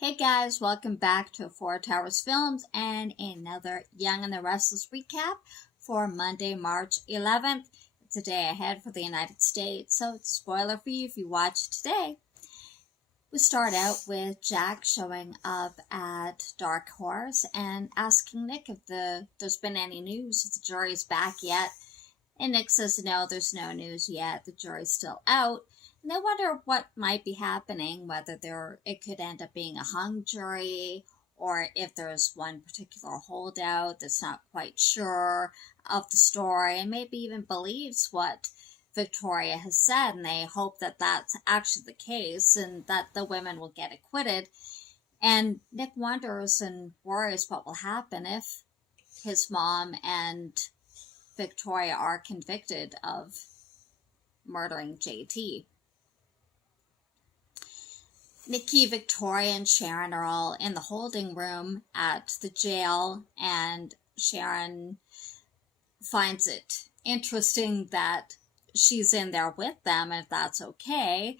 Hey guys, welcome back to Four Towers Films and another Young and the Restless recap for Monday, March 11th. It's a day ahead for the United States, so it's spoiler free if you watch today. We start out with Jack showing up at Dark Horse and asking Nick if there's been any news, if the jury's back yet. And Nick says no, there's no news yet, the jury's still out. And they wonder what might be happening, whether it could end up being a hung jury, or if there's one particular holdout that's not quite sure of the story, and maybe even believes what Victoria has said, and they hope that that's actually the case, and that the women will get acquitted. And Nick wonders and worries what will happen if his mom and Victoria are convicted of murdering JT. Nikki, Victoria, and Sharon are all in the holding room at the jail, and Sharon finds it interesting that she's in there with them, and if that's okay.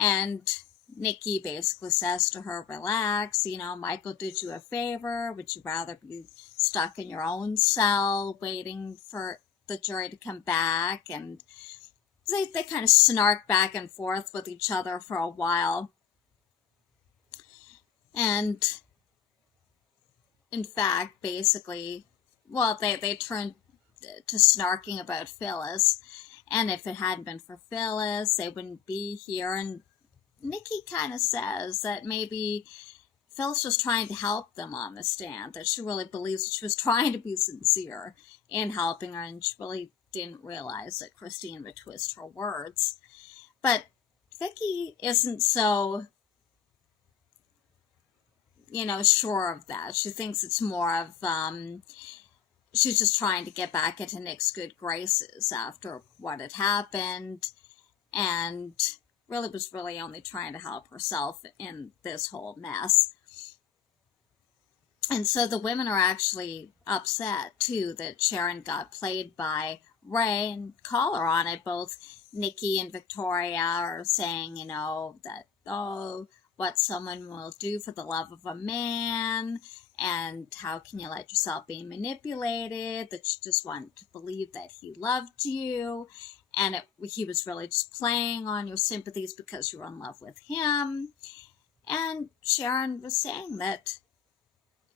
And Nikki basically says to her, relax, Michael did you a favor. Would you rather be stuck in your own cell waiting for the jury to come back? And they kind of snark back and forth with each other for a while. And in fact, basically, they turned to snarking about Phyllis. And if it hadn't been for Phyllis, they wouldn't be here. And Nikki kind of says that maybe Phyllis was trying to help them on the stand, that she really believes that she was trying to be sincere in helping her, and she really didn't realize that Christine would twist her words. But Vicky isn't so sure of that. She thinks it's more of, she's just trying to get back into Nick's good graces after what had happened, and was really only trying to help herself in this whole mess. And so the women are actually upset, too, that Sharon got played by Ray, and call her on it. Both Nikki and Victoria are saying, that, what someone will do for the love of a man, and how can you let yourself be manipulated, that you just wanted to believe that he loved you, and he was really just playing on your sympathies because you were in love with him. And Sharon was saying that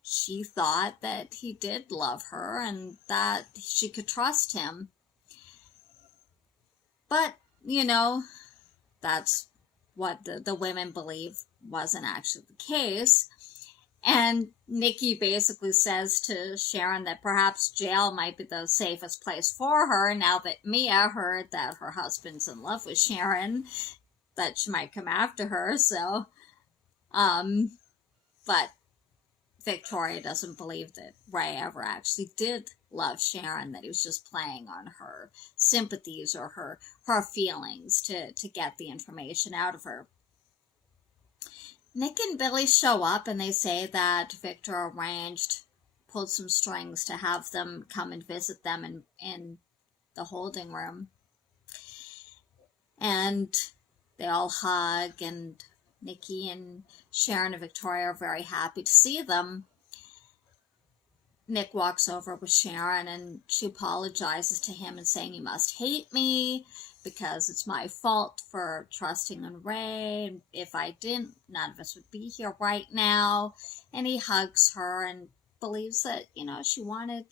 she thought that he did love her and that she could trust him. But, that's what the women believe wasn't actually the case. And Nikki basically says to Sharon that perhaps jail might be the safest place for her now that Mia heard that her husband's in love with Sharon, that she might come after her. So, but Victoria doesn't believe that Ray ever actually did love Sharon, that he was just playing on her sympathies or her feelings to get the information out of her. Nick and Billy show up, and they say that Victor pulled some strings to have them come and visit them in the holding room. And they all hug, and Nikki and Sharon and Victoria are very happy to see them. Nick walks over with Sharon, and she apologizes to him and saying, you must hate me because it's my fault for trusting in Ray. And if I didn't, none of us would be here right now. And he hugs her and believes that, she wanted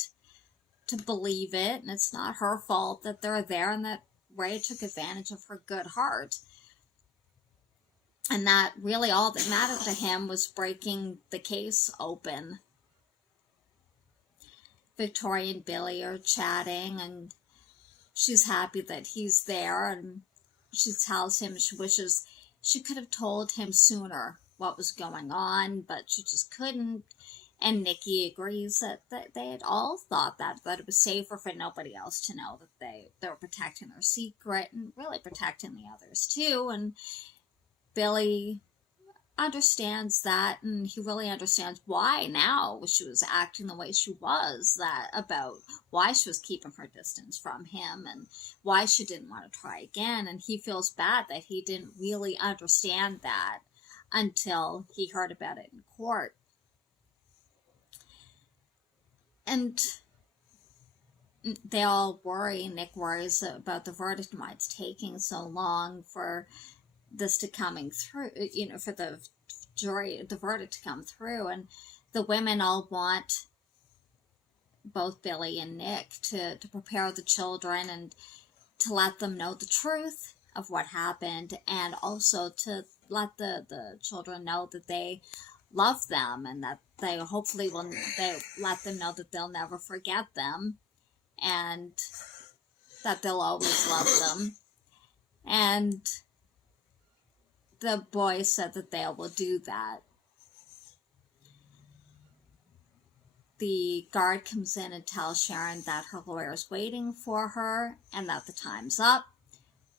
to believe it, and it's not her fault that they're there, and that Ray took advantage of her good heart. And that really all that mattered to him was breaking the case open. Victoria and Billy are chatting, and she's happy that he's there, and she tells him she wishes she could have told him sooner what was going on, but she just couldn't. And Nikki agrees that they had all thought that it was safer for nobody else to know that they were protecting their secret, and really protecting the others too. And Billy understands that, and he really understands why now she was acting the way she was, that about why she was keeping her distance from him and why she didn't want to try again. And he feels bad that he didn't really understand that until he heard about it in court. And they all worry, Nick worries about the verdict, why it's taking so long for this to coming through, for the jury, the verdict to come through. And the women all want both Billy and Nick to prepare the children and to let them know the truth of what happened, and also to let the children know that they love them, and that they hopefully they let them know that they'll never forget them, and that they'll always love them. And the boys said that they will do that. The guard comes in and tells Sharon that her lawyer is waiting for her and that the time's up.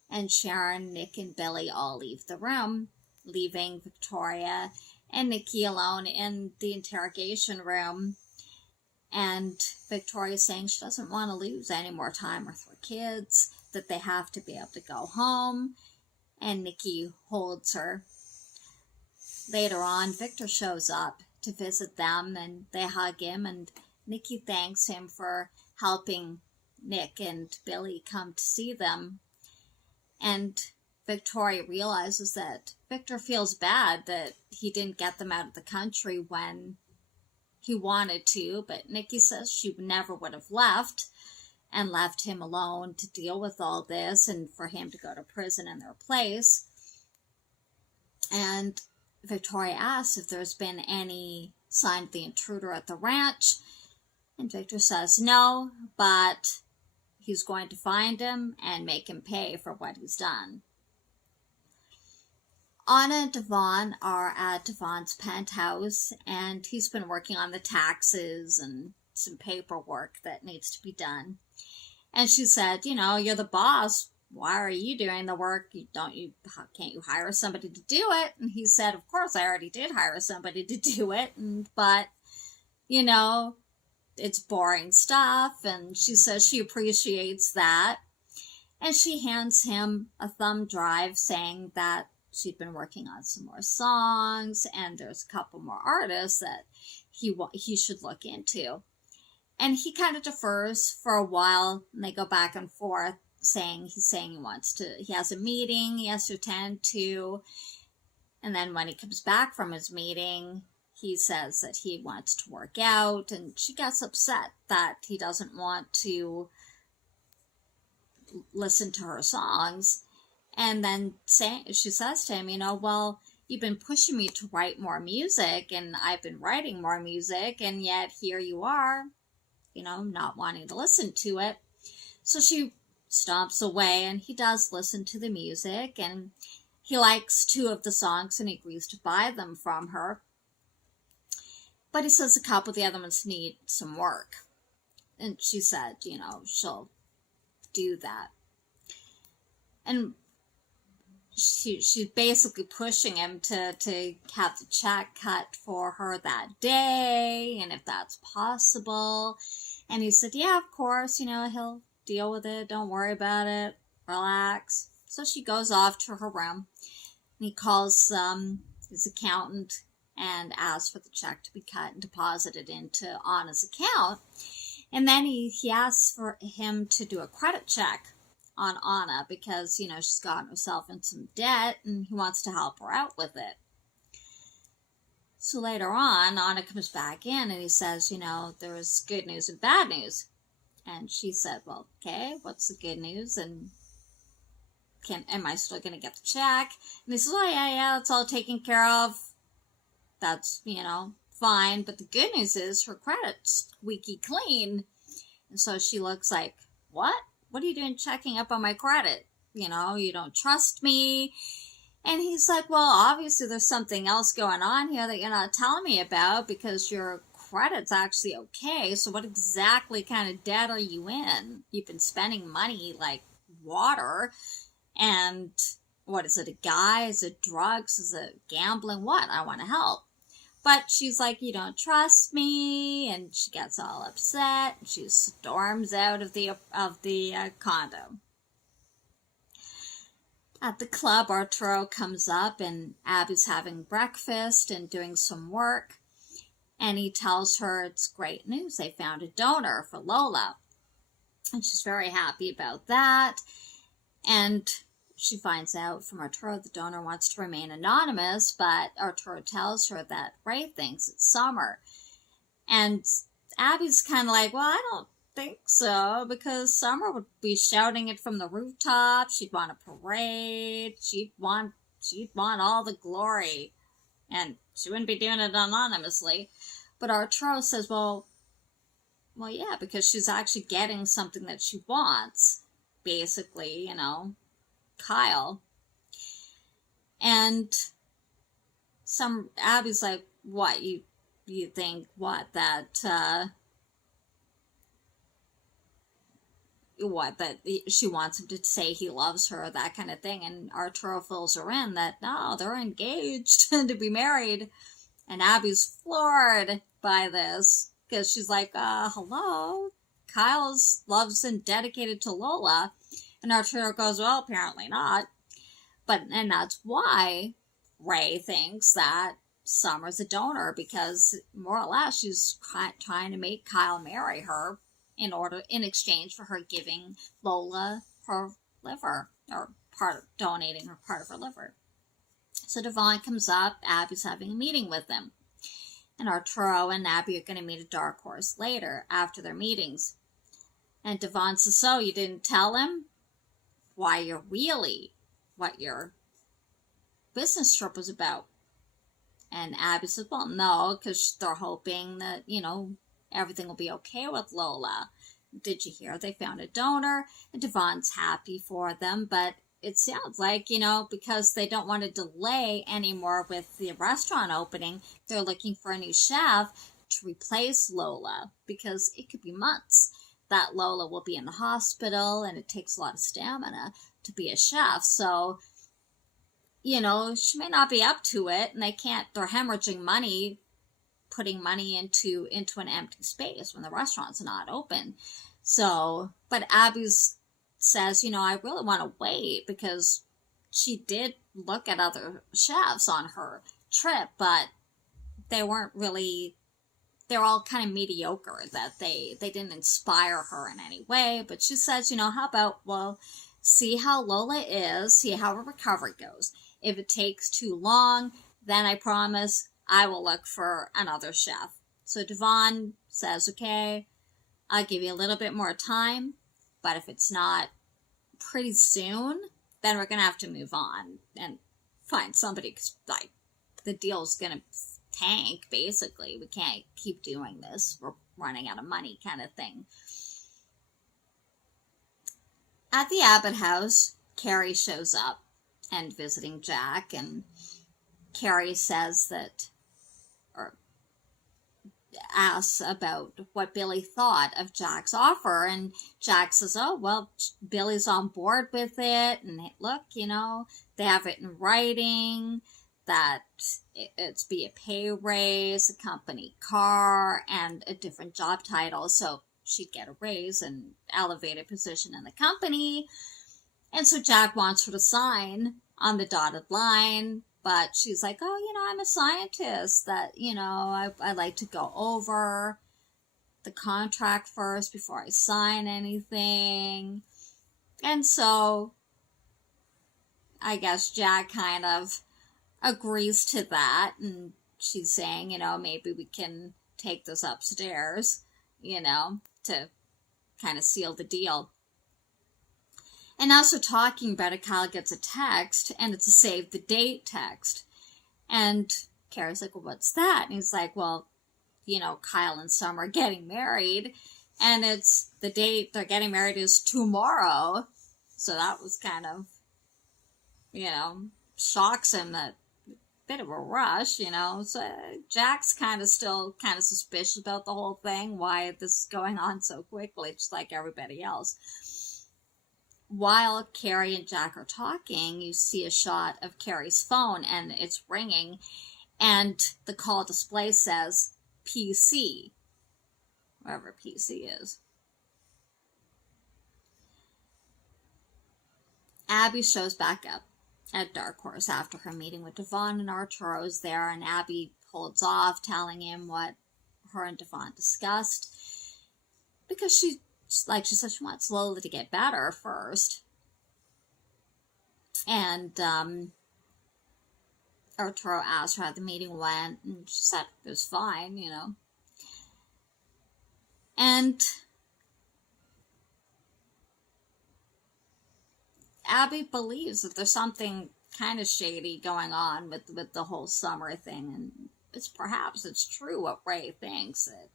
And Sharon, Nick, and Billy all leave the room, leaving Victoria and Nikki alone in the interrogation room. And Victoria's saying she doesn't want to lose any more time with her kids, that they have to be able to go home. And Nikki holds her. Later on, Victor shows up to visit them, and they hug him, and Nikki thanks him for helping Nick and Billy come to see them. And Victoria realizes that Victor feels bad that he didn't get them out of the country when he wanted to, but Nikki says she never would have left him alone to deal with all this and for him to go to prison in their place. And Victoria asks if there's been any sign of the intruder at the ranch, and Victor says no, but he's going to find him and make him pay for what he's done. Anna and Devon are at Devon's penthouse, and he's been working on the taxes and some paperwork that needs to be done. And she said, you're the boss. Why are you doing the work? Can't you hire somebody to do it? And he said, of course, I already did hire somebody to do it, but it's boring stuff. And she says she appreciates that. And she hands him a thumb drive saying that she'd been working on some more songs, and there's a couple more artists that he should look into. And he kind of defers for a while, and they go back and forth, saying he has a meeting he has to attend to. And then when he comes back from his meeting, he says that he wants to work out, and she gets upset that he doesn't want to listen to her songs. And then she says to him, well, you've been pushing me to write more music, and I've been writing more music, and yet here you are, not wanting to listen to it. So she stomps away, and he does listen to the music, and he likes 2 of the songs, and he agrees to buy them from her. But he says a couple of the other ones need some work. And she said, she'll do that. And she's basically pushing him to have the check cut for her that day, and if that's possible. And he said, yeah, of course, he'll deal with it. Don't worry about it. Relax. So she goes off to her room, and he calls his accountant and asks for the check to be cut and deposited into Anna's account. And then he asks for him to do a credit check on Anna because, she's gotten herself in some debt, and he wants to help her out with it. So later on, Anna comes back in, and he says, there's good news and bad news. And she said, well, okay, what's the good news? And am I still going to get the check? And he says, oh, yeah, it's all taken care of. That's, fine. But the good news is her credit's squeaky clean. And so she looks like, what? What are you doing checking up on my credit? You don't trust me. And he's like, well, obviously there's something else going on here that you're not telling me about, because your credit's actually okay. So what exactly kind of debt are you in? You've been spending money like water. And what is it, a guy? Is it drugs? Is it gambling? What? I want to help. But she's like, you don't trust me, and she gets all upset, and she storms out of the condo. At the club, Arturo comes up and Abby's having breakfast and doing some work. And he tells her it's great news. They found a donor for Lola. And she's very happy about that. And she finds out from Arturo the donor wants to remain anonymous, but Arturo tells her that Ray thinks it's Summer. And Abby's kind of like, well, I don't think so, because Summer would be shouting it from the rooftop. She'd want a parade. She'd want all the glory. And she wouldn't be doing it anonymously. But Arturo says, well, yeah, because she's actually getting something that she wants. Basically, Kyle. And Abby's like, what, you think, what, that she wants him to say he loves her, that kind of thing. And Arturo fills her in that, no, they're engaged to be married. And Abby's floored by this, because she's like, hello? Kyle's loves and dedicated to Lola. And Arturo goes, well, apparently not. And that's why Ray thinks that Summer's a donor, because more or less she's trying to make Kyle marry her in exchange for her giving Lola her liver, or donating her part of her liver. So Devon comes up. Abby's having a meeting with him. And Arturo and Abby are going to meet at Dark Horse later after their meetings. And Devon says, so you didn't tell him what your business trip was about? And Abby says, well, no, because they're hoping that, everything will be okay with Lola. Did you hear they found a donor? And Devon's happy for them, but it sounds like, because they don't want to delay anymore with the restaurant opening, they're looking for a new chef to replace Lola, because it could be months that Lola will be in the hospital, and it takes a lot of stamina to be a chef. So, she may not be up to it, and they're hemorrhaging money, putting money into an empty space when the restaurant's not open. So, but Abby says, I really want to wait, because she did look at other chefs on her trip, but they're all kind of mediocre, that they didn't inspire her in any way. But she says, how about, well, see how Lola is, see how her recovery goes. If it takes too long, then I promise I will look for another chef. So Devon says, okay, I'll give you a little bit more time, but if it's not pretty soon, then we're going to have to move on and find somebody, because the deal's going to tank, basically. We can't keep doing this. We're running out of money, kind of thing. At the Abbott house, Carrie shows up and visiting Jack, and Carrie says asks about what Billy thought of Jack's offer, and Jack says, oh, well, Billy's on board with it, and look, they have it in writing that it's be a pay raise, a company car, and a different job title, so she'd get a raise and elevated position in the company. And so Jack wants her to sign on the dotted line, but she's like, oh, I'm a scientist, that, I like to go over the contract first before I sign anything. And so I guess Jack kind of agrees to that, and she's saying, maybe we can take this upstairs, to kind of seal the deal. And also talking about it, Kyle gets a text, and it's a save the date text. And Carrie's like, well, what's that? And he's like, well, Kyle and Summer are getting married, and it's the date they're getting married is tomorrow. So that was kind of, shocks him, that bit of a rush, So Jack's kind of still kind of suspicious about the whole thing, why this is going on so quickly, just like everybody else. While Carrie and Jack are talking, you see a shot of Carrie's phone, and it's ringing, and the call display says PC, wherever PC is. Abby shows back up at Dark Horse after her meeting with Devon, and Arturo's there, and Abby holds off, telling him what her and Devon discussed, because she said she wants Lola to get better first. And Arturo asked her how the meeting went, and she said it was fine, you know. And Abby believes that there's something kind of shady going on with the whole Summer thing, and perhaps it's true what Ray thinks, that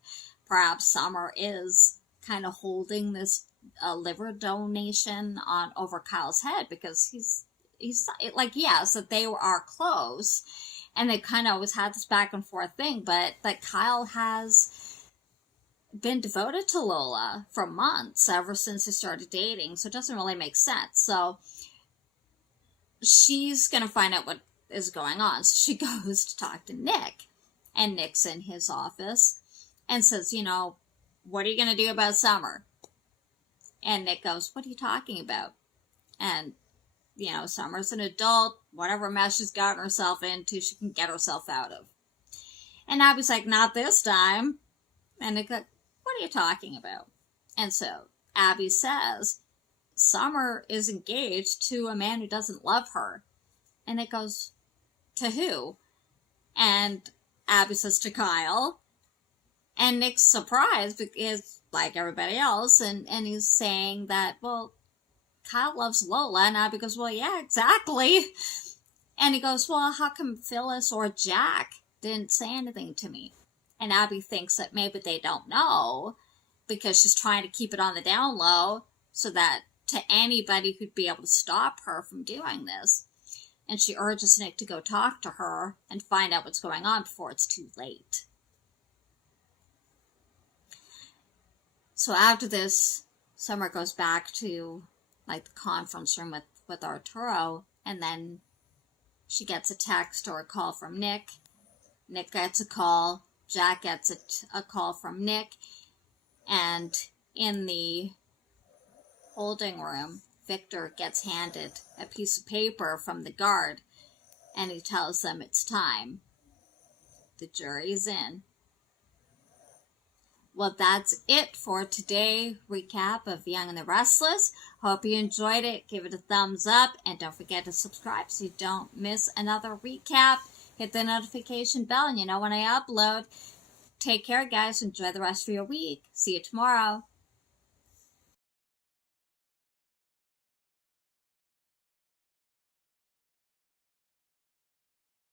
perhaps Summer is kind of holding this liver donation on over Kyle's head, because he's like, yes, that they are close, and they kind of always had this back and forth thing, but that Kyle has been devoted to Lola for months, ever since they started dating, so it doesn't really make sense. So she's gonna find out what is going on. So she goes to talk to Nick, and Nick's in his office and says, you know, what are you gonna do about Summer? And Nick goes, what are you talking about? And, you know, Summer's an adult, whatever mess she's gotten herself into, she can get herself out of. And Abby's like, not this time. And Nick goes, what are you talking about? And so Abby says, Summer is engaged to a man who doesn't love her. And it goes, to who? And Abby says, to Kyle. And Nick's surprised, because like everybody else, and he's saying that, well, Kyle loves Lola. And Abby goes, well, yeah, exactly. And he goes, well, how come Phyllis or Jack didn't say anything to me? And Abby thinks that maybe they don't know, because she's trying to keep it on the down low, so that to anybody who'd be able to stop her from doing this. And she urges Nick to go talk to her and find out what's going on before it's too late. So after this, Summer goes back to like the conference room with Arturo, and then she gets a text or a call from Nick. Nick gets a call. Jack gets a call from Nick, and in the holding room, Victor gets handed a piece of paper from the guard, and he tells them it's time. The jury's in. Well, that's it for today recap of Young and the Restless. Hope you enjoyed it. Give it a thumbs up, and don't forget to subscribe so you don't miss another recap. Hit the notification bell, and you know when I upload. Take care, guys. Enjoy the rest of your week. See you tomorrow.